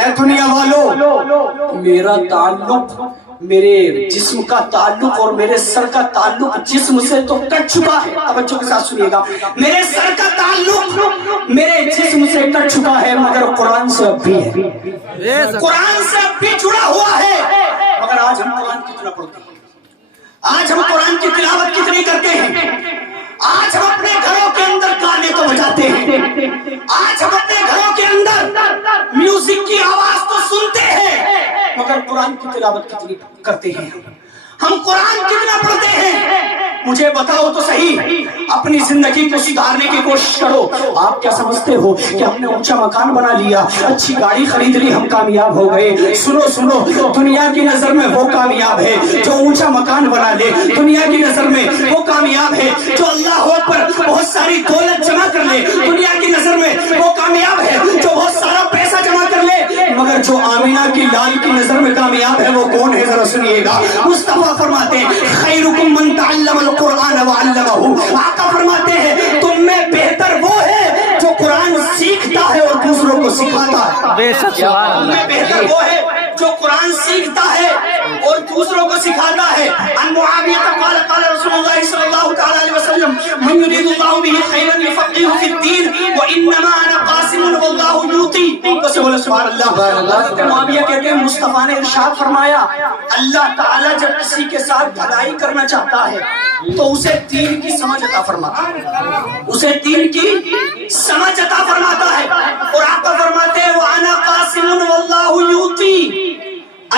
اے دنیا والو، میرا تعلق، میرے جسم کا تعلق اور میرے سر کا تعلق جسم سے تو کٹ چکا ہے. توجہ کے ساتھ سنیے گا، میرے سر کا تعلق میرے جسم سے کٹ چکا ہے، مگر قرآن سے اب بھی ہے، قرآن سے اب بھی جڑا ہوا ہے. مگر آج ہم قرآن کتنا پڑھتے ہیں، آج ہم قرآن کی تلاوت کتنی کرتے ہیں، آج ہم اپنے گھروں کے اندر گانے تو بجاتے ہیں، آج ہم اپنے گھروں کے اندر میوزک کی آواز تو سنتے ہیں، مگر قرآن کی تلاوت کتنی کرتے ہیں، ہم قرآن کتنا پڑھتے ہیں. مجھے بتاؤ تو صحیح، اپنی زندگی کو سدھارنے کی کوشش کرو. آپ کیا سمجھتے ہو کہ ہم نے اونچا مکان بنا لیا، اچھی گاڑی خرید لی، ہم کامیاب ہو گئے؟ سنو سنو، دنیا کی نظر میں وہ کامیاب ہے جو اونچا مکان بنا لے، دنیا کی نظر میں وہ کامیاب ہے جو اللہ اکبر بہت ساری دولت جمع کر لے، دنیا کی نظر میں وہ کامیاب ہے جو بہت سارا پیسہ جمع کر لے. مگر جو آمینہ کی لال کی نظر میں کامیاب ہے وہ کون ہے؟ ذرا سنیے گا. مصطفیٰ فرماتے ہیں خیرکم من تعلم القرآن وعلمہ. آقا فرماتے ہیں تم میں بہتر وہ ہے جو قرآن سیکھتا ہے اور دوسروں کو سکھاتا ہے. بے شک سبحان تم میں اللہ. بہتر وہ ہے جو قرآن سیکھتا ہے اور دوسروں کو سکھاتا ہے. عن معاویہ قال قال رسول اللہ صلی اللہ تعالی علیہ وسلم من يريد الله به خيرا يفقهه في الدين وانما انا قاسم والله يعطي. سبحان اللہ. معاویہ کہتے ہیں مصطفیٰ نے ارشاد فرمایا اللہ تعالیٰ جب کسی کے ساتھ بھلائی کرنا چاہتا ہے تو اسے دین کی سمجھ عطا فرماتا ہے، اسے دین کی سمجھ عطا فرماتا ہے. اور آقا فرماتے ہیں وَأَنَا قَاسِمٌ وَاللَّهُ يُعْطِي.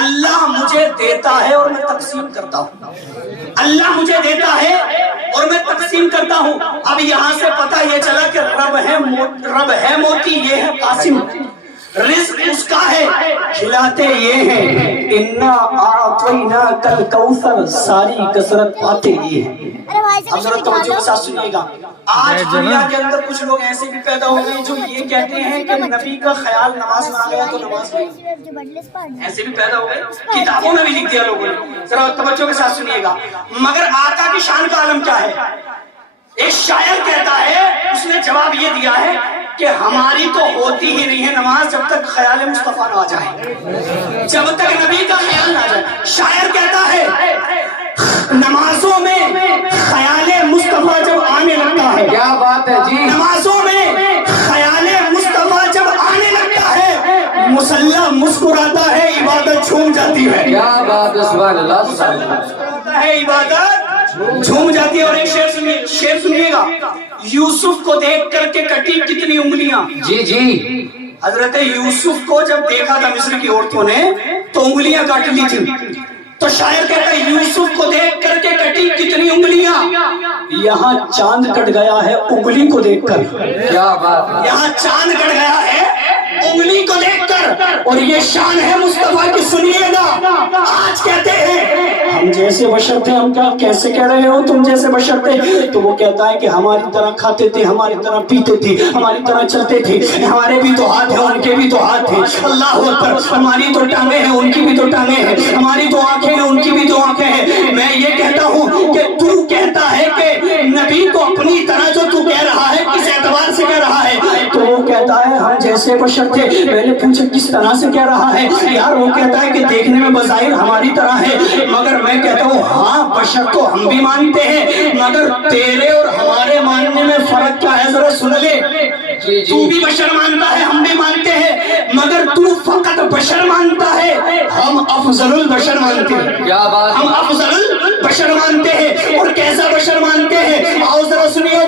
اللہ مجھے دیتا ہے اور میں تقسیم کرتا ہوں، اللہ مجھے دیتا ہے اور میں تقسیم کرتا ہوں. اب یہاں سے پتہ یہ چلا کہ رب ہے موتی، یہ ہے قاسم، رزق اس کا ہے، کھلاتے یہ ہیں. انا اعطیناک الکوثر، ساری کثرت پاتے یہ ہیں. اب ذرا توجہ کے ساتھ سنیے گا. آج دنیا کے اندر کچھ لوگ ایسے بھی پیدا ہو گئے جو یہ کہتے ہیں کہ نبی کا خیال نماز میں آ گیا تو نماز نہیں. ایسے بھی پیدا ہو گئے، کتابوں میں بھی لکھ دیا لوگوں نے. ذرا توجہ کے ساتھ سنیے گا. مگر آقا کی شان کا عالم کیا ہے؟ ایک شاعر کہتا ہے، اس نے جواب یہ دیا ہے کہ ہماری تو ہوتی ہی نہیں ہے نماز جب تک خیال مصطفیٰ نہ آ جائے، جب تک نبی کا خیال نہ آ جائے. شاعر کہتا ہے نمازوں میں خیال مصطفیٰ جب آنے لگتا ہے، کیا بات ہے جی، نمازوں میں خیال مصطفیٰ جب آنے لگتا ہے مصلی مسکراتا ہے، عبادت جھوم جاتی ہے. کیا بات ہے، سبحان اللہ سبحان اللہ. ہے عبادت جھوم جاتی ہے. اور ایک شعر سنیے گا. یوسف کو دیکھ کر کے کٹی کتنی انگلیاں. جی جی، حضرت یوسف کو جب دیکھا تھا مصر کی عورتوں نے تو انگلیاں کاٹ لی تھی. تو شاعر کہتا ہے یوسف کو دیکھ کر کے کٹی کتنی انگلیاں، یہاں چاند کٹ گیا ہے انگلی کو دیکھ کر. کیا بات ہے، یہاں چاند کٹ گیا ہے انگلی کو دیکھ کر. اور یہ شان ہے مصطفیٰ کی. سنیے گا. آج کہتے ہیں ہم جیسے بشر تھے. ہم کیا کیسے کہہ رہے ہو تم جیسے بشر تھے؟ تو وہ کہتا ہے کہ ہماری طرح کھاتے تھے، ہماری طرح پیتے تھے، ہماری طرح چلتے تھے، ہمارے بھی تو ہاتھ ہیں ان کے بھی تو ہاتھ ہیں. اللہ اکبر. ہماری تو ٹانگیں ہیں ان کی بھی تو ٹانگیں ہیں، ہماری تو آنکھیں ہیں ان کی بھی تو آنکھیں ہیں. میں یہ کہتا ہوں کہ تو کہتا ہے کہ نبی کو اپنی طرح جو تو کہہ رہا ہے کس اعتبار سے کہہ رہا ہے؟ تو وہ کہتا ہے ہم جیسے بشر تھے. میں نے پوچھا کس طرح سے کہہ رہا ہے؟ یار وہ کہتا ہے کہ دیکھنے میں بظاہر ہماری طرح ہے، مگر میں کہتا ہوں ہاں بشر تو ہم بھی مانتے ہیں، مگر تیرے اور ہمارے ماننے میں فرق کیا ہے ذرا سن لے. تو بھی بشر مانتا ہے، ہم بھی مانتے ہیں، مگر تو فقط بشر مانتا ہے، ہم افضل البشر مانتے ہیں. کیا بات، ہم افضل البشر مانتے ہیں. اور کیسا بشر مانتے ہیں؟ آؤ ذرا سنیے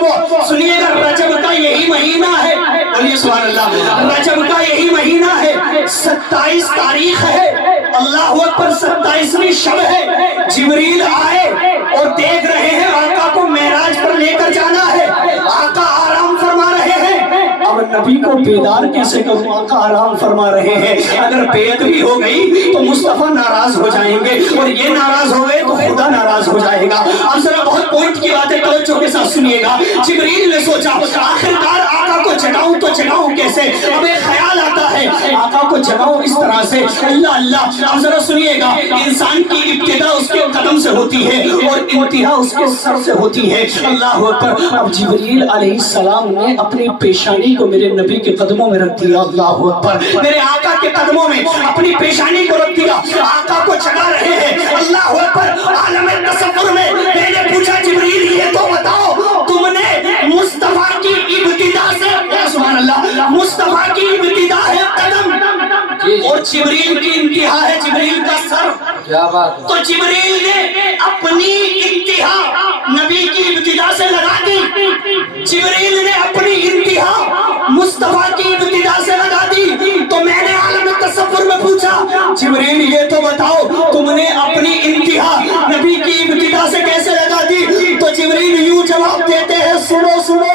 گا. رجب کا یہی مہینہ ہے، بولیے سبحان اللہ. رجب کا یہی مہینہ ہے، 27 تاریخ ہے، اللہ اکبر. 27ویں شب ہے. جبریل آئے اور دیکھ رہے ہیں آقا کو معراج پر لے کر جانا ہے. آقا آرام فرما رہے ہیں. اب نبی کو بیدار کیسے کروں؟ آقا آرام فرما رہے ہیں. اگر بیعت بھی ہو گئی تو مصطفیٰ ناراض ہو جائیں گے، اور یہ ناراض ہو گئے تو خدا ناراض ہو جائے گا. اب ذرا بہت پوائنٹ کی باتیں توجہ کے ساتھ سنیے گا. جبریل نے سوچا آخرکار آقا کو جگاؤں تو جگاؤں کیسے؟ اب ایک خیال آتا ہے آقا کو جگاؤ اس طرح سے اللہ اللہ. اب ذرا سنیے گا, انسان کی ابتدا اس کے قدم سے ہوتی ہے اور انتہا اس کے سر سے ہوتی ہے. اللہ اکبر. اب جبریل علیہ السلام نے اپنی پیشانی کو میرے نبی کے قدموں میں رکھ دیا. اللہ اکبر. میرے آقا کے قدموں میں اپنی پیشانی کو رکھ دیا. آقا کو جگا رہے ہیں. اللہ اکبر. عالم تصور میں میں نے پوچھا جبریل یہ تو بتاؤ تم نے مصطفیٰ کی ابتدا سے, سبحان اللہ, مصطفیٰ کی ابتدا ہے قدم اور جبریل کی انتہا ہے جبریل کا سر. کیا بات ہے. تو جبریل نے اپنی انتہا نبی کی ابتدا سے لگا دی, جبریل نے اپنی انتہا مصطفیٰ کی ابتدا سے لگا دی. تو میں نے عالم تصور میں پوچھا جبریل یہ تو بتاؤ تم نے اپنی انتہا نبی کی ابتدا سے کیسے لگا دی؟ تو جبریل یوں جواب دیتے ہیں سنو سنو,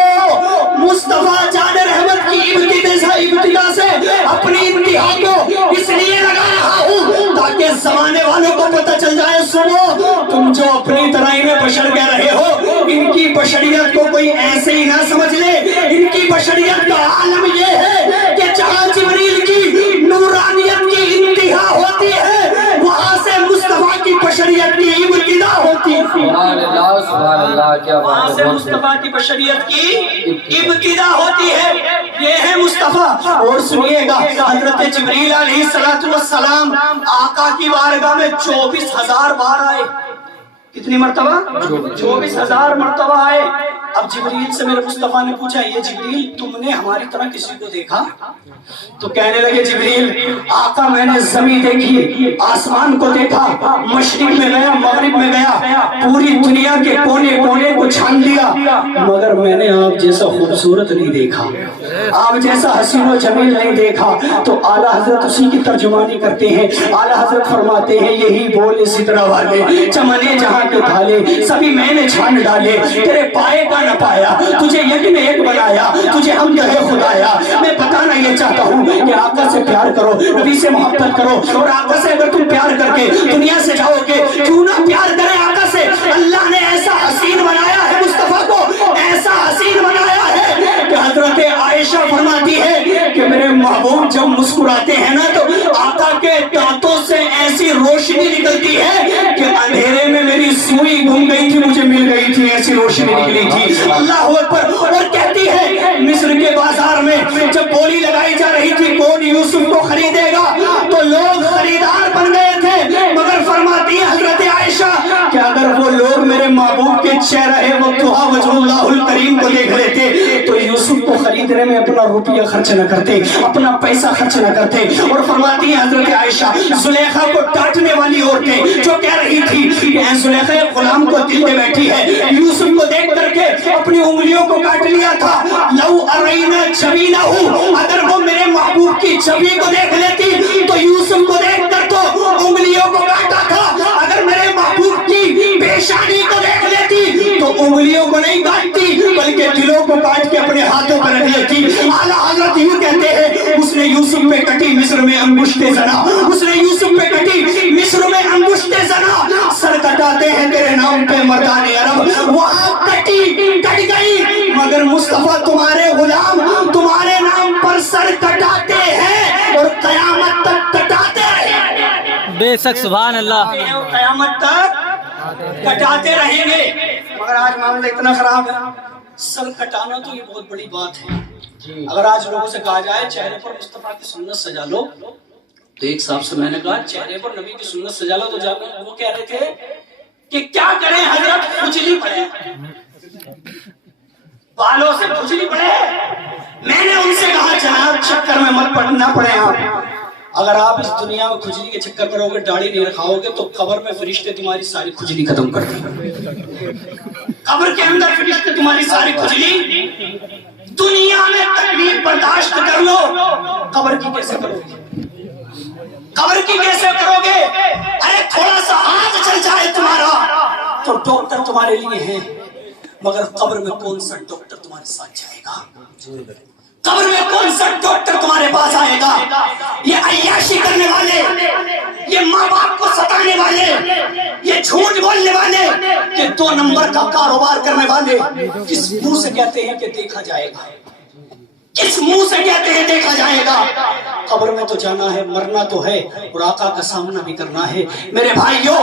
مصطفیٰ جان رحمت کی ابتدا سے اپنی انتہا کو اس لیے لگا رہا ہوں تاکہ زمانے والوں کو پتہ چل جائے. سنو, تم جو اپنی طرح انہیں بشر کہہ رہے ہو, ان کی بشریت کو کوئی ایسے ہی نہ سمجھ لے. ان کی بشریت کا عالم یہ ہے کہ جہاں جبریل کی نورانیت کی انتہا ہوتی ہے وہاں سے مصطفیٰ کی بشریت کی ابتدا ہوتی ہے. سبحان اللہ سبحان اللہ. کیا وہاں بات سے ہے. مصطفیٰ کی بشریت کی ابتدا ہوتی ہے. یہ ہے مصطفیٰ. اور سنیے گا حضرت جبریل علیہ السلام آقا کی بارگاہ میں 24,000 بار آئے. کتنی مرتبہ؟ 24,000 مرتبہ آئے. اب جبریل سے میرے مصطفیٰ نے پوچھا یہ جبریل تم نے ہماری طرح کسی کو دیکھا؟ تو کہنے لگے جبریل آقا میں نے زمین دیکھی, آسمان کو دیکھا, مشرق میں گیا, مغرب میں گیا, پوری دنیا کے کونے کونے کو چھان لیا, مگر میں نے آپ جیسا خوبصورت نہیں دیکھا, آپ جیسا حسین و جمیل نہیں دیکھا. تو اعلیٰ حضرت اسی کی ترجمانی کرتے ہیں. اعلیٰ حضرت فرماتے ہیں یہی بولے سدرا والے چمنے جہاں کے تھالے سبھی میں نے چھان ڈالے, تیرے پائے کا نہ پایا, تجھے یک میں ایک بنایا, تجھے ہم کہے خدایا. میں بتانا یہ چاہتا ہوں کہ آقا سے پیار کرو, نبی سے محبت کرو, اور آقا سے اگر تم پیار کر کے دنیا سے جاؤ گے کیوں نہ پیار کرے آقا سے. اللہ نے ایسا حسین بنایا ہے مصطفیٰ کو, ایسا حسین بنایا ہے کہ حضرت عائشہ فرماتی ہے کہ میرے محبوب جب مسکراتے ہیں نا تو آقا کے دانتوں سے ایسی روشنی نکلتی ہے کہ اندھیرے میں میری سوئی گم گئی تھی مجھے مل گئی تھی, ایسی روشنی نکلی تھی. اللہ اکبر. اور کہتی ہے مصر کے بازار میں جب بولی لگائی جا رہی تھی کون یوسف کو خریدے گا تو لوگ خریدار بن گئے تھے, مگر فرماتی ہے حضرت عائشہ کہ اگر وہ لوگ میرے محبوب کے چہرہ وضحیٰ وجہ اللہ الکریم کو دیکھ لیتے تو یوسف کو خریدنے میں اپنا روپیہ خرچ نہ کرتے, اپنا پیسہ خرچ نہ کرتے. اور فرماتی ہیں حضرت عائشہ زلیخا کو ڈانٹنے والی عورتیں جو کہہ رہی تھی کہ اے زلیخا غلام کو دل میں بیٹھی ہے, یوسف کو دیکھ کر کے اپنی انگلیوں کو کاٹ لیا تھا. لو ارینا جبینہ, اگر وہ میرے محبوب کی چھوی کو دیکھ لیتی تو یوسف کو دیکھ کر تو انگلیوں کو کاٹا تھا, اگر میرے محبوب کی پیشانی کو دیکھ لیتی تو انگلیوں کو نہیں کاٹتی بلکہ دلوں کو کاٹ کے اپنے ہاتھوں پر رکھ لیتی. اعلیٰ حضرت یوں کہتے ہیں اس نے یوسف پہ کٹی مصر میں انگشت زنا, اس نے یوسف پہ کٹی مصر میں انگشت زنا, سر کٹاتے ہیں تیرے نام پہ مردان عرب, وہاں کٹ گئی مگر مصطفیٰ تمہارے غلام تمہارے نام پر سر کٹاتے ہیں اور قیامت تک کٹاتے رہیں. بے شک سبحان اللہ. قیامت تک کٹاتے رہیں گے. مگر آج معاملہ اتنا خراب ہے, سر کٹانا تو یہ بہت بڑی بات ہے. اگر آج لوگوں سے کہا جائے چہرے پر مصطفیٰ کی سنت سجا لو تو ایک صاحب سے میں نے کہا چہرے پر نبی کی سنت سجا لو تو جانا, وہ کہہ رہے تھے کہ کیا کریں حضرت کھجلی پڑے, بالوں سے کھجلی پڑے. میں نے ان سے کہا جناب چکر میں مت پڑنا پڑے آپ, اگر آپ اس دنیا میں کھجلی کے چکر کرو گے داڑھی نہیں رکھاؤ گے تو قبر میں فرشتے تمہاری ساری کھجلی ختم کر دیں گے. قبر کے اندر فرشتے تمہاری ساری کھجلی, دنیا میں تکلیف برداشت کر لو, قبر کی کیسے کرو گے, قبر کی کیسے کرو گے. ارے تھوڑا سا ہاتھ چل جائے تمہارا تو ڈاکٹر تمہارے لیے ہیں, مگر قبر میں کون سا ڈاکٹر تمہارے ساتھ جائے گا, قبر میں کون سا ڈاکٹر تمہارے پاس آئے گا. یہ عیاشی کرنے والے, یہ ماں باپ کو ستانے والے, یہ جھوٹ بولنے والے, یہ 2 نمبر کا کاروبار کرنے والے کس منہ سے کہتے ہیں کہ دیکھا جائے گا, کس منہ سے کہتے ہیں دیکھا جائے گا. قبر میں تو جانا ہے، مرنا تو ہے اور آقا کا سامنا بھی کرنا ہے۔ میرے بھائیوں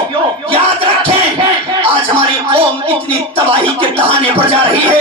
یاد رکھیں، آج ہماری قوم اتنی تباہی کے دہانے پر جا رہی ہے،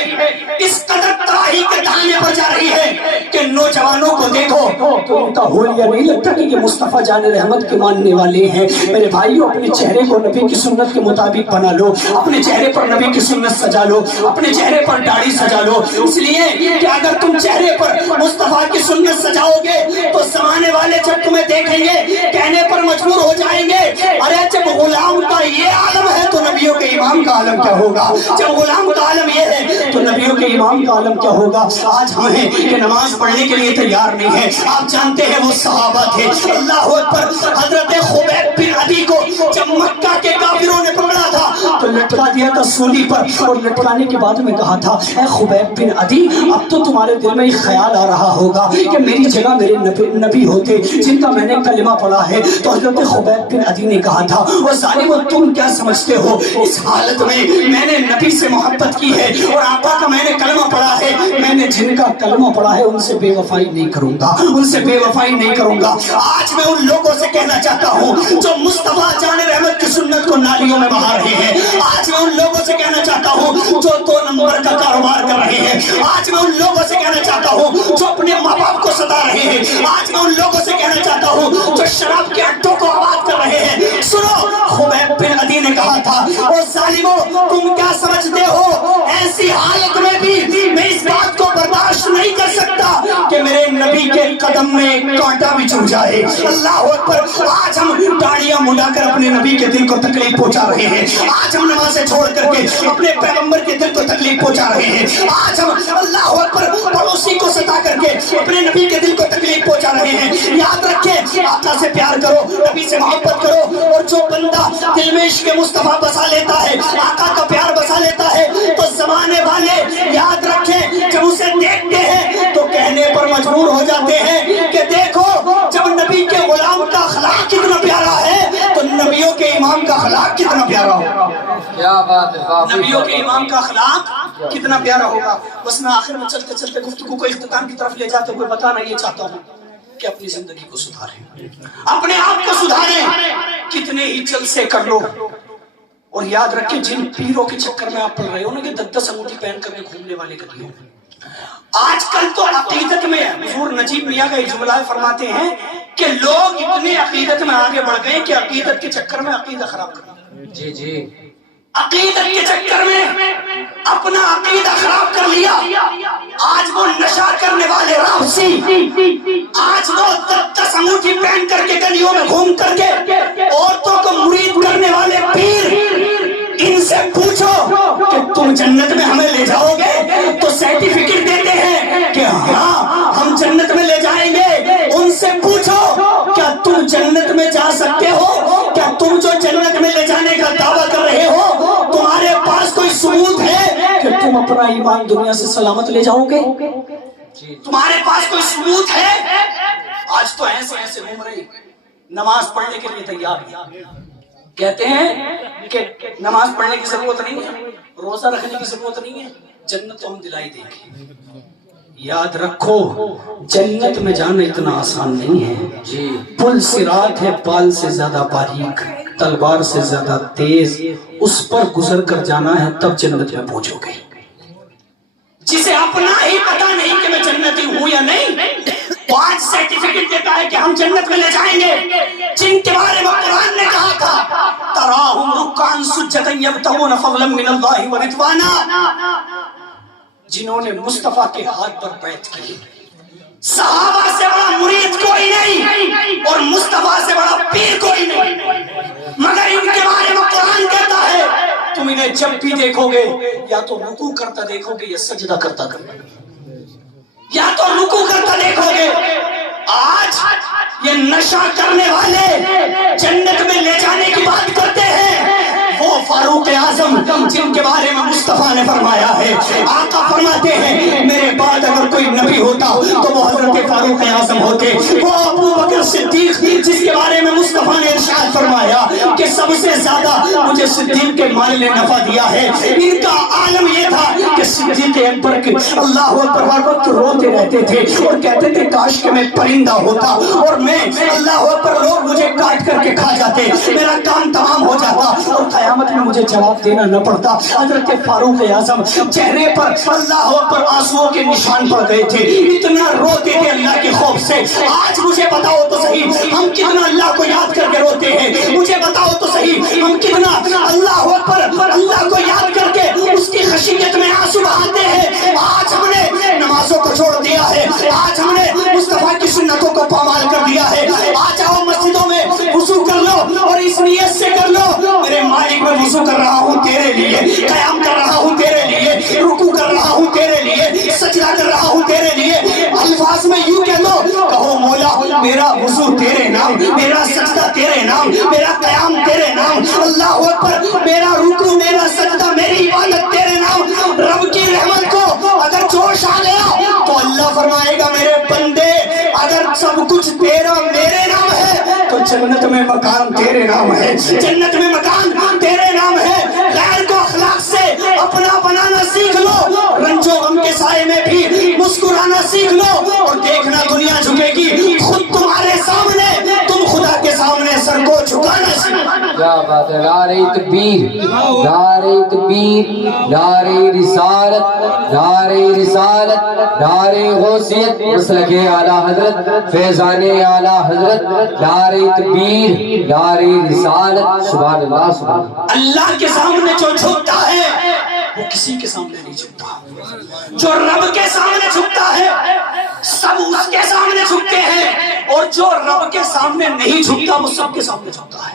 اس قدر تباہی کے دہانے پر جا رہی ہے کہ نوجوانوں کو دیکھو تو ان کا حولیہ نہیں لگتا کہ یہ مصطفیٰ جان رحمت کے ماننے والے ہیں۔ میرے بھائیوں اپنے چہرے کو نبی کی سنت کے مطابق بنا لو، اپنے چہرے پر نبی کی سنت سجا لو، اپنے چہرے پر داڑھی سجا لو، اس لیے کہ اگر تم چہرے پر مصطفیٰ کی سنت سجاؤ گے تو زمانے والے جب تمہیں دیکھیں گے کہنے پر مجبور ہو جائیں گے، ارے جب غلام کا یہ عالم ہے تو نبیوں کے امام کا عالم کیا ہوگا، جب غلام کا عالم یہ ہے تو نبیوں کے امام کا عالم کیا ہوگا۔ آج ہم ہیں کہ نماز پڑھنے کے لیے تیار نہیں ہے۔ آپ جانتے ہیں وہ صحابہ تھے، اللہ اکبر، حضرت خبیب بن عدی کو جب مکہ کے کافروں نے پکڑا تھا تو لٹکا دیا تھا سولی پر، اور لٹکانے کے بعد میں کہا تھا اے خبیب بن عدی اب تو تمہارے دل میں ایک خیال آ رہا ہوگا کہ میری جگہ میرے نبی ہوتے جن کا میں نے کلمہ پڑھا ہے۔ تو حضرت خبیب بن عدی نے کہا تھا وہ ظالمو تم کیا سمجھتے ہو، اس حالت میں نے نبی سے محبت کی ہے اور آقا کا میں نے کلمہ پڑھا ہے، میں نے جن کا کلمہ پڑھا ہے ان سے بے وفائی نہیں کروں گا، ان سے بے وفائی نہیں کروں گا۔ آج میں ان لوگوں سے کہنا چاہتا ہوں جو مصطفیٰ جان رحمت کی سنت کو نالیوں میں بہا رہے ہیں، آج میں ان لوگوں سے کہنا چاہتا ہوں جو 2 نمبر کا کاروبار کر رہے ہیں، آج میں ان لوگوں سے کہنا چاہتا ہوں جو اپنے ماں باپ کو ستا رہے ہیں، آج میں ان لوگوں سے کہنا چاہتا ہوں جو شراب کے اڈوں کو آباد کر رہے ہیں، سنو خبیب بن عدی نے کہا تھا او ظالمو تم کیا سمجھتے ہو، ایسی حالت میں بھی میں اس بات کو برداشت نہیں کر سکتا کہ میرے نبی کے قدم میں کانٹا بھی چبھ جائے۔ اللہ اکبر، آج ہم داڑیاں مڈا کر اپنے نبی کے دل کو تکلیف پہنچا رہے ہیں، آج ہم نمازیں چھوڑ کر کے اپنے پیغمبر کے دل کو تکلیف پہنچا رہے ہیں، آج ہم اللہ اکبر پڑوسی کو ستا کر کے اپنے نبی کے دل کو تکلیف پہنچا رہے ہیں۔ یاد رکھیں آقا سے پیار کرو، نبی سے محبت کرو، اور جو بندہ دل میں عشق مصطفیٰ بسا لیتا ہے، آقا کا پیار بسا لیتا ہے تو زمانے والے یاد رکھیں جب اسے دیکھتے ہیں تو کہنے پر مجبور ہو جاتے ہیں کہ دیکھو جب نبی کے غلام کا اخلاق کتنا پیارا ہے تو نبیوں کے امام کا اخلاق کتنا پیارا ہوگا۔ کیا بات ہے، نبیوں کے امام کا اخلاق کتنا پیارا ہوگا۔ بس میں آخر میں چلتے چلتے گفتگو کو اختتام کی طرف لے جاتے ہوئے بتانا یہ چاہتا ہوں کہ اپنی زندگی کو سدھاریں، اپنے آپ کو سدھاریں، کتنے ہی جلسے کر لو، اور یاد رکھیں جن پیروں کے چکر میں آپ پڑ رہے ہو نا کہ 10 انگوٹھی پہن کر کے گھومنے والے کتنے ہو۔ آج کل تو عقیدت میں حضور نجیب میاں کا ایک جملہ فرماتے ہیں کہ لوگ اتنے عقیدت میں آگے بڑھ گئے کہ عقیدت کے چکر میں عقیدہ خراب کر دیا۔ جی جی، عقیدت کے چکر میں اپنا عقیدہ خراب کر لیا۔ آج وہ نشہ کرنے والے رابسی، آج وہ 10 انگوٹھی پہن کر کے گلیوں میں گھوم کر کے عورتوں کو مرید کرنے والے پیر، ان سے پوچھو کہ تم جنت میں ہمیں لے جاؤ گے تو سرٹیفکیٹ دیتے ہیں کہ ہاں ہم جنت میں لے جائیں گے۔ ان سے پوچھو کیا تم جنت میں جا سکتے ہو، کیا تم جو جنت میں لے جانے کا دعویٰ کر رہے ہو تمہارے پاس کوئی ثبوت ہے کہ تم اپنا ایمان دنیا سے سلامت لے جاؤ گے؟ تمہارے پاس کوئی ثبوت ہے؟ آج تو ایسے ایسے گھوم رہی، نماز پڑھنے کے لیے تیار ہیں، کہتے ہیں کہ نماز پڑھنے کی ضرورت نہیں ہے، روزہ رکھنے کی ضرورت نہیں ہے، جنت تو ہم دلائی دیں گے۔ یاد رکھو جنت میں جانا اتنا آسان نہیں ہے جی، پل صراط ہے پال سے زیادہ باریک، تلوار سے زیادہ تیز، اس پر گزر کر جانا ہے تب جنت میں پہنچو گے۔ جسے اپنا ہی پتا نہیں کہ میں جنتی ہوں یا نہیں، وہ آج سرٹیفکیٹ دیتا ہے کہ ہم جنت میں لے جائیں گے۔ جن کے بارے میں قرآن نے کہا تھا تراہم رکعا سجدا یبتغون فضلا من اللہ ورضوانا، جنہوں نے مصطفیٰ کے ہاتھ پر بیعت کی۔ صحابہ سے بڑا مرید کوئی نہیں اور مصطفیٰ سے بڑا پیر کوئی نہیں، مگر ان کے بارے میں قرآن کہتا ہے تم انہیں جب بھی دیکھو گے یا تو رکوع کرتا دیکھو گے یا سجدہ کرتا یا تو رکوع کرتا دیکھو گے۔ آج یہ نشہ کرنے والے جنت میں لے جانے کی بات کرتے ہیں، وہ فاروق اعظم جن کے بارے میں مصطفیٰ نے فرمایا ہے، آقا فرماتے ہیں میرے بعد اگر کوئی نبی ہوتا تو وہ حضرت فاروق اعظم ہوتے، وہ ابو بکر صدیق جس کے بارے میں مصطفیٰ نے ارشاد فرمایا کہ سب سے زیادہ مجھے صدیق کے مال نے نفع دیا ہے، ان کا عالم یہ تھا کہ صدیق اکبر کے اللہ اکبر ہر وقت روتے رہتے تھے اور کہتے تھے کاش کہ میں پرندہ ہوتا اور میں اللہ اکبر لوگ مجھے کاٹ کر کے کھا جاتے، میرا کام تمام ہو جاتا اور قیامت میں مجھے جواب دینا نہ پڑتا۔ حضرت فاروق اعظم چہرے پر اللہ اکبر آنسوؤں کے نشان پڑ گئے تھے، اتنا روتے تھے اللہ کے خوف سے۔ آج مجھے بتاؤ تو صحیح ہم کتنا اللہ کو یاد کر کے روتے ہیں، مجھے بتاؤ تو صحیح ہم کتنا اللہ اکبر اللہ کو یاد کر کے اس کی خشیت میں آنسو بہاتے ہیں۔ آج ہم نے نمازوں کو چھوڑ دیا ہے، آج ہم نے مصطفیٰ کی سنتوں کو پامال کر دیا ہے۔ آج آؤ مسجدوں میں وضو کر لو اور اس نیت سے کر لو میرے مالک میں وضو کر رہا ہوں تیرے لیے، قیام کر رہا ہوں تیرے لیے، رکوع کر رہا ہوں تیرے لیے، سجدہ کر رہا ہوں تیرے لیے۔ الفاظ میں یوں کہہ لو، کہو مولا میرا وضو تیرے نام، میرا سجدہ تیرے نام، میرا قیام تیرے نام، اللہ اکبر میرا رکوع میرا سجدہ میری عبادت تیرے نام۔ رب کی رحمت کو اگر جوش آ گیا تو اللہ فرمائے گا میرے بندے اگر سب کچھ تیرا میرے نام ہے تو جنت میں مکان تیرے نام ہے، جنت میں مکان تیرے نام ہے۔ غیر کو اخلاق سے اپنا بنانا سیکھ لو، رنج و غم کے سائے میں بھی مسکرانا سیکھ لو اور دیکھنا دنیا جھکے گی، خود تمہارے سامنے تم خدا کے سامنے سر کو جھکانا سیکھ لو۔ کیا بات ہے، نعرہ تکبیر، نعرہ تکبیر، نعرہ رسالت، نعرہ رسالت، نعرہ غوثیت، مسلک اعلیٰ حضرت، فیضان اعلیٰ حضرت، نعرہ تکبیر، نعرہ رسالت، سبحان اللہ سبحان اللہ۔ اللہ کے سامنے جو جھکتا ہے وہ کسی کے سامنے نہیں جھکتا، جو رب کے سامنے جھکتا ہے سب اس کے سامنے جھکتے ہیں، اور جو رب کے سامنے نہیں جھکتا وہ سب کے سامنے جھکتا ہے،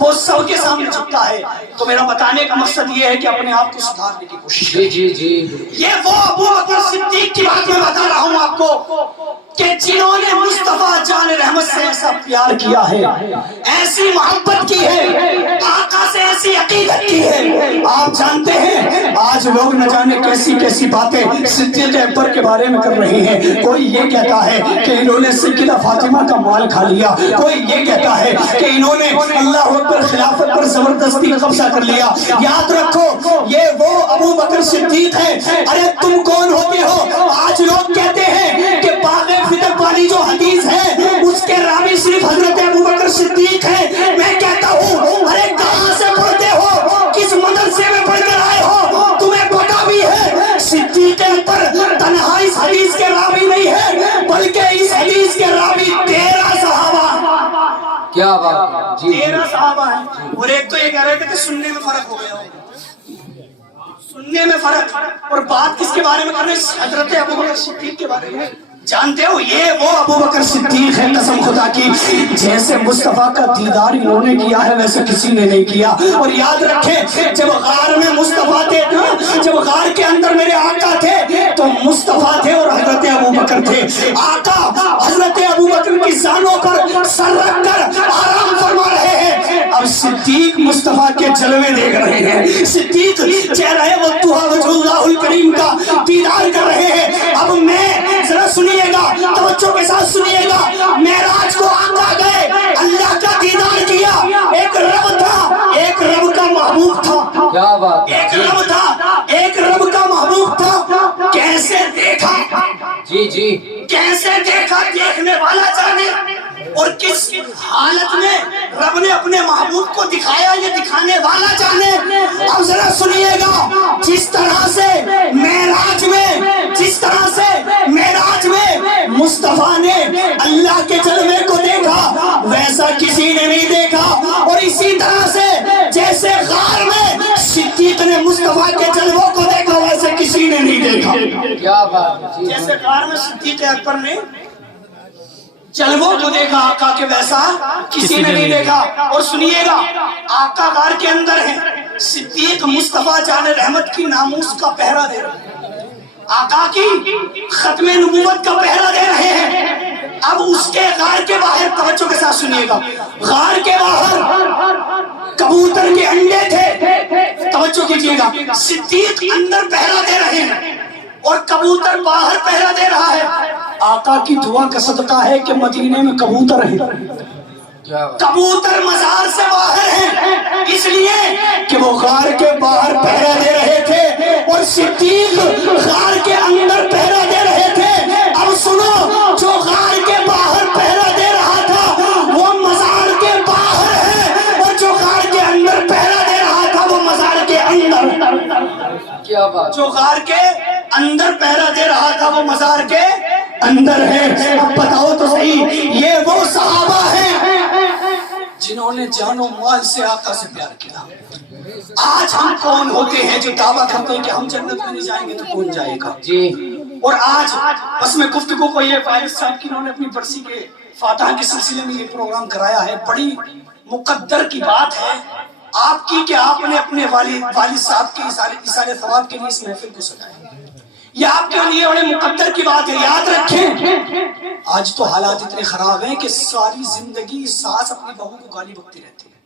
وہ سب کے سامنے جھکتا ہے۔ تو میرا بتانے کا مقصد یہ ہے کہ اپنے آپ کو سدھارنے کی کوشش کریں۔ یہ وہ ابو بکر صدیق کی بات میں بتا رہا ہوں آپ کو کہ جنہوں نے مصطفیٰ جان رحمت سے ایسا پیار کیا ہے، ایسی محبت کی ہے، آقا سے ایسی عقیدت کی ہے۔ آپ جانتے ہیں آج لوگ نہ جانے کیسی کیسی باتیں صدیق اکبر کے بارے میں کر رہے ہیں۔ کوئی یہ کہتا ہے کہ انہوں نے سیدہ فاطمہ کا مال کھا لیا، کوئی یہ کہتا ہے کہ انہوں نے اللہ اکبر خلافت پر زبردستی قبضہ کر لیا۔ یاد رکھو یہ وہ ابو بکر صدیق ہے۔ ارے تم کون ہوتے ہو؟ آج لوگ کہتے ہیں کہ باغ فتح والی جو حدیث ہے اس کے راوی صرف حضرت ابو بکر صدیق ہے۔ میں کہتا ہوں ارے کہاں سے پڑھتے ہو، کس مدرسے میں پڑھ کر آئے ہو؟ تمہیں پتہ بھی ہے صدیق اکبر تنہا اس حدیث کے راوی نہیں ہے بلکہ اس حدیث کے راوی 13 صحابہ، کیا بات ہے، 13 صحابہ ہیں۔ اور ایک تو یہ کہہ رہے تھے کہ سننے میں فرق ہو گیا ہو، سننے میں فرق، اور بات کس کے بارے میں کر رہے ہیں؟ حضرت ابو بکر صدیق کے بارے میں۔ جانتے ہو یہ وہ ابو بکر صدیق ہے قسم خدا کی، جیسے مصطفیٰ کا دیدار انہوں نے کیا ہے ویسے کسی نے نہیں کیا۔ اور یاد رکھیں جب غار میں مصطفیٰ تھے، جب غار کے اندر میرے آقا تھے تو مصطفیٰ تھے اور حضرت ابو بکر تھے۔ آقا حضرت ابو بکر کی زانوں پر سر رکھ کر آرام فرما رہے ہیں، اب صدیق مصطفیٰ کے جلوے دیکھ رہے ہیں، صدیق چہرہ والضحیٰ وجہ اللہ الکریم کا دیدار کر رہے ہیں۔ اب میں ذرا سنیے گا، توجہ کے ساتھ سنیے گا، معراج کو آقا گئے، اللہ کا دیدار کیا، ایک رب تھا، ایک رب کا محبوب تھا، کیا بات ہے، ایک رب تھا، ایک رب کا محبوب تھا۔ کیسے دیکھا، کیسے دیکھا دیکھنے والا جانے، اور کس حالت میں رب نے اپنے محبوب کو دکھایا یہ دکھانے والا جانے۔ اب ذرا سنیے گا، جس طرح سے معراج میں مصطفیٰ نے اللہ کے جلوے کو دیکھا ویسا کسی نے نہیں دیکھا، اور اسی طرح سے جیسے غار میں صدیق نے مصطفیٰ کے جلووں کو دیکھا ویسے کسی نے نہیں دیکھا۔ کیا بات ہے، جیسے غار میں صدیق اکبر نے جلووں کو دیکھا آقا کے ویسا کسی نے نہیں دیکھا۔ اور سنیے گا آقا غار کے اندر ہے، صدیق مصطفیٰ جان رحمت کی ناموس کا پہرا دے رہے ہیں، آقا کی ختم نبوت کا پہرا دے رہے ہیں۔ اب اس کے غار کے باہر توجہ کے ساتھ سنیے گا، غار کے باہر کبوتر کے انڈے تھے، توجہ کیجئے گا، صدیق اندر پہرا دے رہے ہیں، اور کبوتر باہر پہرا دے رہا ہے. آقا کی دعا کا صدقہ ہے کہ مدینے میں کبوتر ہیں. کبوتر مزار سے باہر ہیں اس لیے کہ وہ غار کے باہر پہرا دے رہے تھے اور صدیق غار کے اندر پہرا دے رہے تھے. اب سنو، جو غار کے باہر پہرا دے رہا تھا وہ مزار کے باہر ہے، اور جو غار کے اندر پہرا دے رہا تھا وہ مزار کے اندر. کیا بات. جو غار کے اندر پہرا دے رہا تھا وہ مزار کے اندر ہے. اب بتاؤ تو صحیح، یہ وہ صحابہ ہیں جنہوں نے جان و مال سے آقا سے پیار کیا. آج ہم کون ہوتے ہیں جو دعویٰ کرتے ہیں کہ ہم جنت میں نہیں جائیں گے تو کون جائے گا جی. اور آج بس میں گفتگو کو یہ فائز صاحب کی انہوں نے اپنی برسی کے فاتحہ کے سلسلے میں یہ پروگرام کرایا ہے. بڑی مقدر کی بات ہے آپ کی کہ آپ نے اپنے والد صاحب کے اصالِ ثواب کے لیے اس محفل کو سجایا. یہ آپ کے لیے بڑے مقدر کی بات ہے. یاد رکھیں آج تو حالات اتنے خراب ہیں کہ ساری زندگی ساس اپنی بہو کو گالی بکتی رہتی ہے،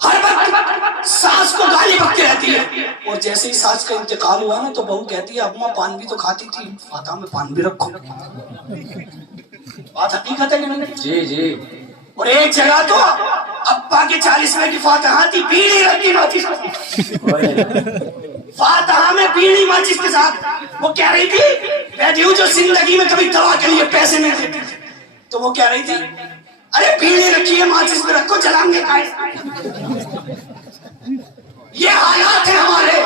ہر وقت ساس کو گالی بکتی رہتی ہے. اور جیسے ہی ساس کا انتقال ہوا نا تو بہو کہتی ہے اماں پان بھی تو کھاتی تھی، فاتحہ میں پان بھی رکھو. بات حقیقت ہے کہ نہیں؟ جی جی. اور ایک جگہ تو ابا کے 40ویں کی فاتحہ تھی، بیڑی رکھی ماچس فاتحہ میں بیڑی ماچس کے ساتھ. وہ کہہ رہی تھی بیٹیوں جو زندگی میں کبھی دوا کے لیے پیسے نہیں دیتی تھی تو وہ کہہ رہی تھی ارے بیڑی رکھی ہے ماچس میں رکھو جلائیں گے. یہ حالات ہیں ہمارے.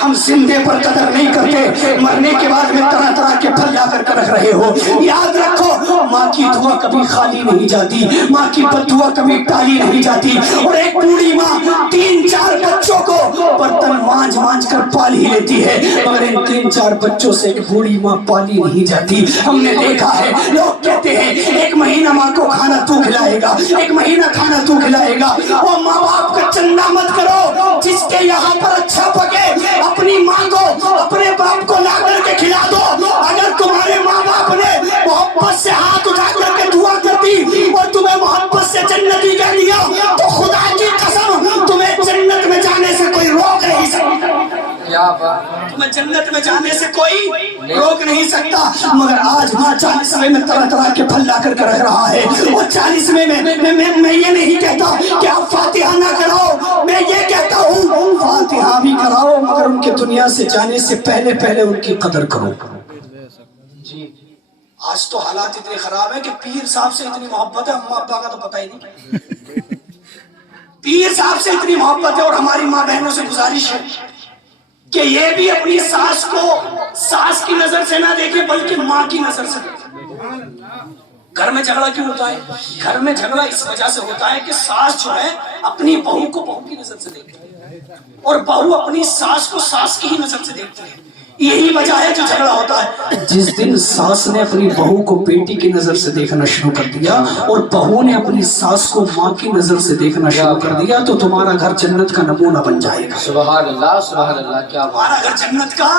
ہم زندے پر قدر نہیں کرتے، مرنے کے بعد میں طرح طرح کے پھل لا کر رکھ رہے ہو. یاد رکھو ماں کی دعا کبھی خالی نہیں جاتی، ماں کی بد دعا کبھی ٹالی نہیں جاتی. اور ایک بوڑھی ماں 3-4 بچوں کو برتن مانج کر پال ہی لیتی ہے، مگر ان 3-4 بچوں سے ایک بوڑھی ماں پالی نہیں جاتی. ہم نے دیکھا ہے لوگ کہتے ہیں 1 مہینہ ماں کو کھانا تو کھلائے گا، 1 مہینہ کھانا تو کھلائے گا. وہ ماں باپ کا چندہ مت کرو، جس کے یہاں پر اچھا پکے اپنی ماں کو اپنے باپ کو لا کر کے کھلا دو. اگر تمہارے ماں باپ نے محبت سے ہاتھ اٹھا کر کے دعا کر دی اور تمہیں محبت سے جنتی کہہ دیا تو خدا کی قسم تمہیں جنت میں جانے سے کوئی روک نہیں سکتا. تمہیں جنت میں جانے سے کوئی روک نہیں سکتا. مگر آج 40ویں میں طرح طرح کے پھل لا کر رکھ رہا ہے. اور 40ویں میں یہ نہیں کہتا کہ آپ فاتحہ نہ کراؤ، میں یہ کہتا ہوں فاتحہ بھی کراؤ مگر ان کے دنیا سے جانے سے پہلے ان کی قدر کرو. آج تو حالات اتنے خراب ہیں کہ پیر صاحب سے اتنی محبت ہے، اماں ابا کا تو پتہ ہی نہیں. پیر صاحب سے اتنی محبت ہے. اور ہماری ماں بہنوں سے گزارش ہے کہ یہ بھی اپنی ساس کو ساس کی نظر سے نہ دیکھے بلکہ ماں کی نظر سے دیکھے. گھر میں جھگڑا کیوں ہوتا ہے؟ گھر میں جھگڑا اس وجہ سے ہوتا ہے کہ ساس جو ہے اپنی بہو کو بہو کی نظر سے دیکھتی ہے اور بہو اپنی ساس کو ساس کی ہی نظر سے دیکھتی ہے. یہی وجہ ہے جو جھگڑا ہوتا ہے. جس دن ساس نے اپنی بہو کو بیٹی کی نظر سے دیکھنا شروع کر دیا اور بہو نے اپنی ساس کو ماں کی نظر سے دیکھنا شروع کر دیا تو تمہارا گھر جنت کا نمونہ بن جائے گا. سبحان اللہ سبحان اللہ. کیا تمہارا گھر جنت کا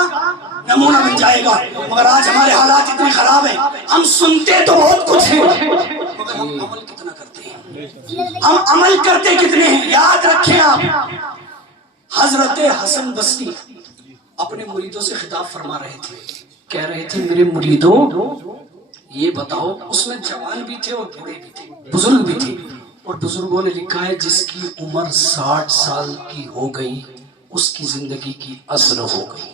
نمونہ بن جائے گا. مگر آج ہمارے حالات اتنے خراب ہیں، ہم سنتے تو بہت کچھ ہیں مگر ہم عمل کتنا کرتے ہیں، ہم عمل کرتے کتنے ہیں. یاد رکھیں آپ حضرت حسن بصری اپنے مریدوں سے خطاب فرما رہے تھے، کہہ رہے تھے میرے مریدوں یہ بتاؤ. اس میں جوان بھی تھے اور بوڑھے بھی تھے، بزرگ بھی تھے. اور بزرگوں نے لکھا ہے جس کی عمر 60 سال کی ہو گئی اس کی زندگی کی اثر ہو گئی.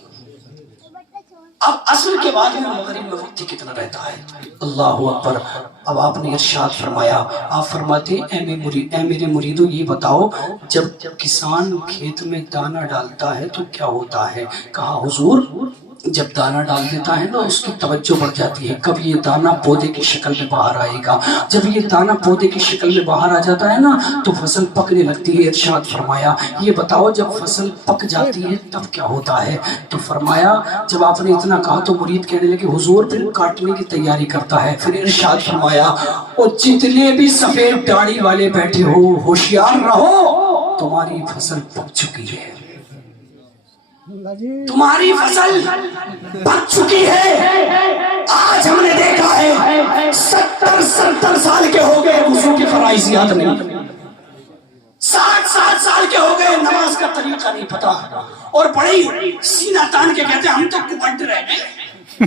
اب اصل کے بعد میں مغرب میں وقت کتنا رہتا ہے. اللہ اکبر. اب آپ نے ارشاد فرمایا، آپ فرماتے اے میرے مریدو یہ بتاؤ جب کسان کھیت میں دانہ ڈالتا ہے تو کیا ہوتا ہے؟ کہا حضور جب دانہ ڈال دیتا ہے نا اس کی توجہ بڑھ جاتی ہے، کب یہ دانہ پودے کی شکل میں باہر آئے گا. جب یہ دانہ پودے کی شکل میں باہر آ جاتا ہے نا تو فصل پکنے لگتی ہے. ارشاد فرمایا یہ بتاؤ جب فصل پک جاتی ہے تب کیا ہوتا ہے؟ تو فرمایا جب آپ نے اتنا کہا تو مرید کہنے لگے حضور پھر کاٹنے کی تیاری کرتا ہے. پھر ارشاد فرمایا اور جتنے بھی سفید داڑھی والے بیٹھے ہو ہوشیار رہو، تمہاری فصل پک چکی ہے، تمہاری فصل پک چکی ہے. آج ہم نے دیکھا ہے 70 سال کے ہو گئے وضو کے فرائض یاد نہیں، 60 7 سال کے ہو گئے، نماز کا طریقہ نہیں پتا، اور بڑے سینہ تان کے کہتے ہیں ہم تو کبٹ رہ گئے،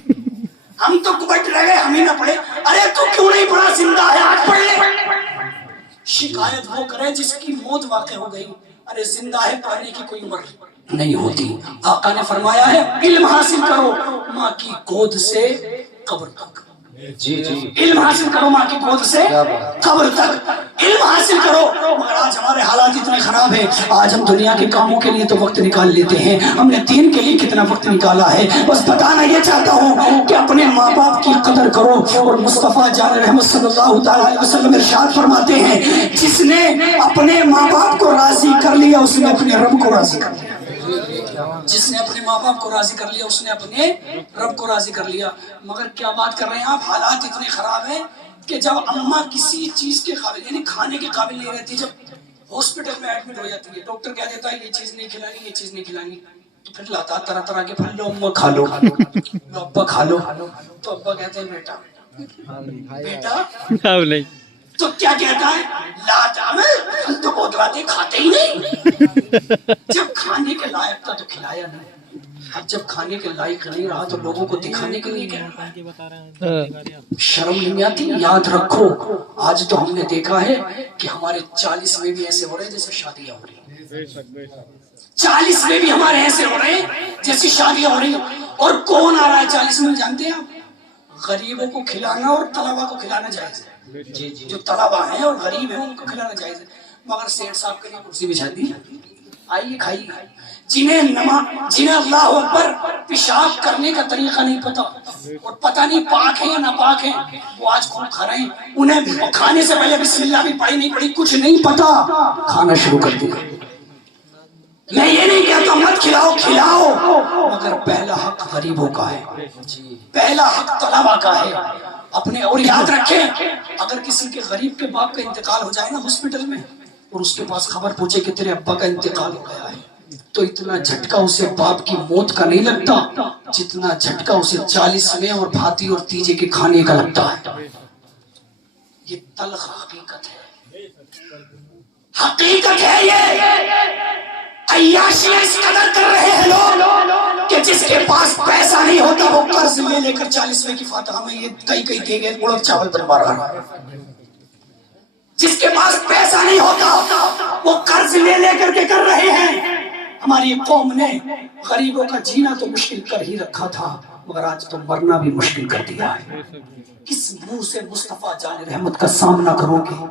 ہم تو کبٹ رہ گئے، ہم ہی نہ پڑھے۔ ارے تو کیوں نہیں پڑھا؟ زندہ ہے، آج پڑھ لے۔ شکایت وہ کرے جس کی موت واقع ہو گئی، ارے زندہ ہے، پڑھنے کی کوئی عمر نہیں ہوتی۔ آقا نے فرمایا ہے علم حاصل کرو ماں کی گود سے قبر تک، علم حاصل کرو ماں کی گود سے قبر تک، علم حاصل کرو۔ مگر آج ہمارے حالات اتنے خراب ہیں، آج ہم دنیا کے کاموں کے لیے تو وقت نکال لیتے ہیں، ہم نے دین کے لیے کتنا وقت نکالا ہے؟ بس بتانا یہ چاہتا ہوں کہ اپنے ماں باپ کی قدر کرو، اور مصطفیٰ جان رحمت صلی اللہ تعالیٰ علیہ وسلم ارشاد فرماتے ہیں جس نے اپنے ماں باپ کو راضی کر لیا اس نے اپنے رب کو راضی کر لیا، جس نے اپنے ماں باپ کو راضی کر لیا اس نے اپنے رب کو راضی کر لیا۔ مگر کیا بات کر رہے ہیں آپ، حالات اتنے خراب ہیں کہ جب اماں کسی چیز کے قابل یعنی کھانے کے قابل نہیں رہتی، جب ہاسپٹل میں ایڈمٹ ہو جاتی ہے، ڈاکٹر کہہ دیتا ہے یہ چیز نہیں کھلانی، یہ چیز نہیں کھلانی، تو پھر لاتا طرح طرح کے پھل، لو اماں کھا لو، لو ابا کھا لو، تو ابا کہتے ہیں بیٹا نہیں، تو کیا کہتا ہے لا تعمل، پھل تو بہت لاتے کھاتے ہی نہیں، جب کھانے کے لائق تھا تو کھلایا نہیں، اب جب کھانے کے لائق نہیں رہا تو لوگوں کو دکھانے کے لیے کہہ رہا ہے، شرم نہیں آتی؟ یاد رکھو آج تو ہم نے دیکھا ہے کہ ہمارے 40 میں بھی ایسے ہو رہے ہیں جیسے شادیاں ہو رہی ہیں، 40 میں بھی ہمارے ایسے ہو رہے ہیں جیسی شادیاں ہو رہی ہیں۔ اور کون آ رہا ہے 40 میں جانتے ہیں آپ؟ غریبوں کو کھلانا اور طلبا کو کھلانا جائز ہے، جو طلبا ہیں اور غریب ہیں ان کو کھلانا جائز ہے، مگر سیٹ صاحب کے لیے کرسی بچھا دی، آئیے کھائیے، جنہیں اللہ اکبر پیشاب کرنے کا طریقہ نہیں پتا اور پتہ نہیں پاک ہے یا ناپاک ہے، وہ آج خوب کھا رہے ہیں، انہیں کھانے سے پہلے بسم اللہ بھی پڑھی نہیں پڑھی، کچھ نہیں پتا، کھانا شروع کر دیا۔ میں یہ نہیں کہتا مت کھلاؤ، کھلاؤ، مگر پہلا حق غریبوں کا ہے، پہلا حق طلبا کا ہے اپنے۔ اور یاد رکھیں اگر کسی کے غریب کے باپ کا انتقال ہو جائے نا ہاسپٹل میں، اور اس کے پاس خبر پہنچے کہ تیرے ابا کا انتقال ہو گیا ہے، تو اتنا جھٹکا اسے باپ کی موت کا نہیں لگتا جتنا جھٹکا اسے 40ویں اور بھاتی اور تیجے کے کھانے کا لگتا ہے۔ یہ تلخ حقیقت ہے، حقیقت ہے یہ۔ عیاشیاں اس قدر کر رہے ہیں لوگ کہ جس کے پاس پیسہ نہیں ہوتا وہ قرض لے لے کر 40ویں کی فاتحہ میں یہ کئی دے گئے اڑد چاول بنوا رہا ہے، جس کے پاس پیسہ نہیں ہوتا وہ قرض لے لے کر کے کر رہے ہیں۔ ہماری قوم نے غریبوں کا جینا تو مشکل کر ہی رکھا تھا، مگر آج تو مرنا بھی مشکل کر دیا ہے۔ کس منہ سے مصطفیٰ جان رحمت کا سامنا کرو گے؟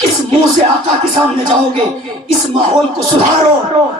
کس منہ سے آقا کے سامنے جاؤ گے؟ اس ماحول کو سدھارو،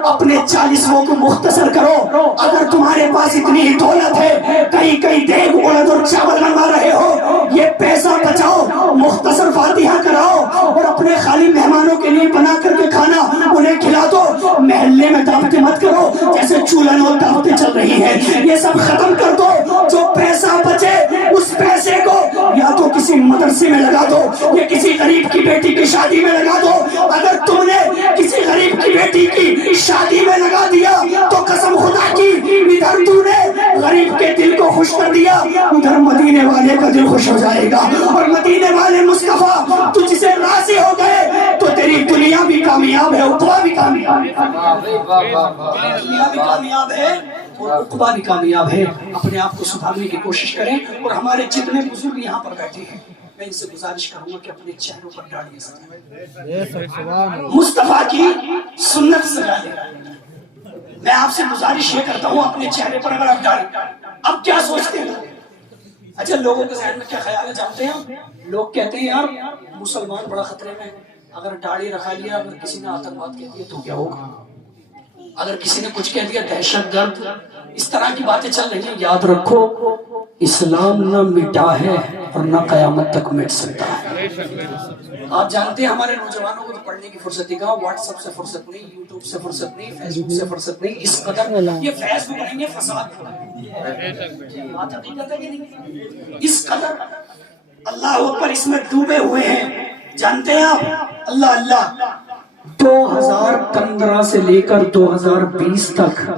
اپنے 40ووں کو مختصر کرو۔ اگر تمہارے پاس اتنی ہی دولت ہے، کئی دیگ اڑد اور چاول بنوا رہے ہو، یہ پیسہ بچاؤ، مختصر فاتحہ کراؤ، اور اپنے خالی مہمانوں کے لیے بنا کر کے کھانا انہیں کھلا دو۔ محلے میں دعوتیں مت کرو جیسے چولہن اور دعوتیں چل رہی ہیں، یہ سب ختم کر دو۔ جو پیسہ بچے اس پیسے کو یا تو کسی مدرسے میں لگا دو یا کسی غریب کی بیٹی کی شادی میں لگا دو۔ اگر تم نے کسی غریب کی بیٹی کی شادی میں لگا دیا تو قسم خدا کی ادھر تو نے غریب کے دل کو خوش کر دیا، ادھر مدینے والے کا دل خوش ہو جائے گا، اور مدینے والے مصطفیٰ تجھ سے راضی ہو گئے تو تیری دنیا بھی کامیاب ہے، عقبہ بھی کامیاب ہے، دنیا بھی کامیاب ہے اور عقبہ بھی کامیاب ہے۔ اپنے آپ کو سدھارنے کی کوشش کریں، اور ہمارے جتنے بزرگ یہاں پر بیٹھے ہیں میں ان سے گزارش کروں گا کہ اپنے چہروں پر داڑھی سجائیں، مصطفیٰ کی سنت سجا لیں۔ میں آپ سے گزارش یہ کرتا ہوں اپنے چہرے پر اگر آپ داڑھی، اب کیا سوچتے ہیں؟ اچھا لوگوں کے ذہن میں کیا خیال ہے جانتے ہیں؟ لوگ کہتے ہیں یار مسلمان بڑا خطرے میں، اگر داڑھی رکھا لیا، اگر کسی نے آتنکواد کہہ دیا تو کیا ہوگا، اگر کسی نے کچھ کہہ دیا دہشت گرد، اس طرح کی باتیں چل رہی ہیں۔ یاد رکھو اسلام نہ مٹا ہے اور نہ قیامت تک مٹ سکتا ہے۔ آپ جانتے ہیں ہمارے نوجوانوں کو تو پڑھنے کی فرصت نہیں، واٹس ایپ سے فرصت نہیں، یوٹیوب سے فرصت نہیں، فیس بک سے فرصت نہیں، اس قدر یہ فیس بک نہیں ہے فساد، بات حقیقت ہے کہ نہیں؟ اس قدر اللہ اوپر اس میں ڈوبے ہوئے ہیں۔ جانتے ہیں آپ اللہ 2015 سے لے کر 2020 تک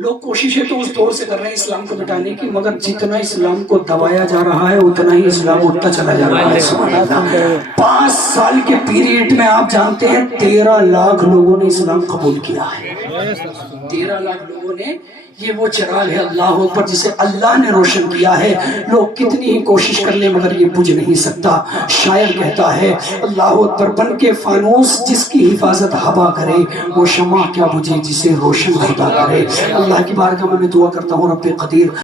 لوگ کوششیں تو اس دور سے کر رہے ہیں اسلام کو مٹانے کی، مگر جتنا اسلام کو دبایا جا رہا ہے اتنا ہی اسلام اٹھتا چلا جا رہا ہے۔ سبحان اللہ۔ 5 سال کے پیریڈ میں آپ جانتے ہیں 13 لاکھ لوگوں نے اسلام قبول کیا ہے۔ 13 لاکھ لوگوں نے، یہ وہ چراغ ہے اللہ اکبر جسے اللہ نے روشن کیا ہے۔ لوگ کتنی ہی کوشش کر لیں مگر یہ بجھ نہیں سکتا۔ شاعر کہتا ہے اللہ اکبر، بن کے فانوس جس کی حفاظت ہوا کرے، وہ شمع کیا بجھے جسے روشن خدا کرے۔ اللہ کی بارگاہ میں دعا کرتا ہوں رب قدیر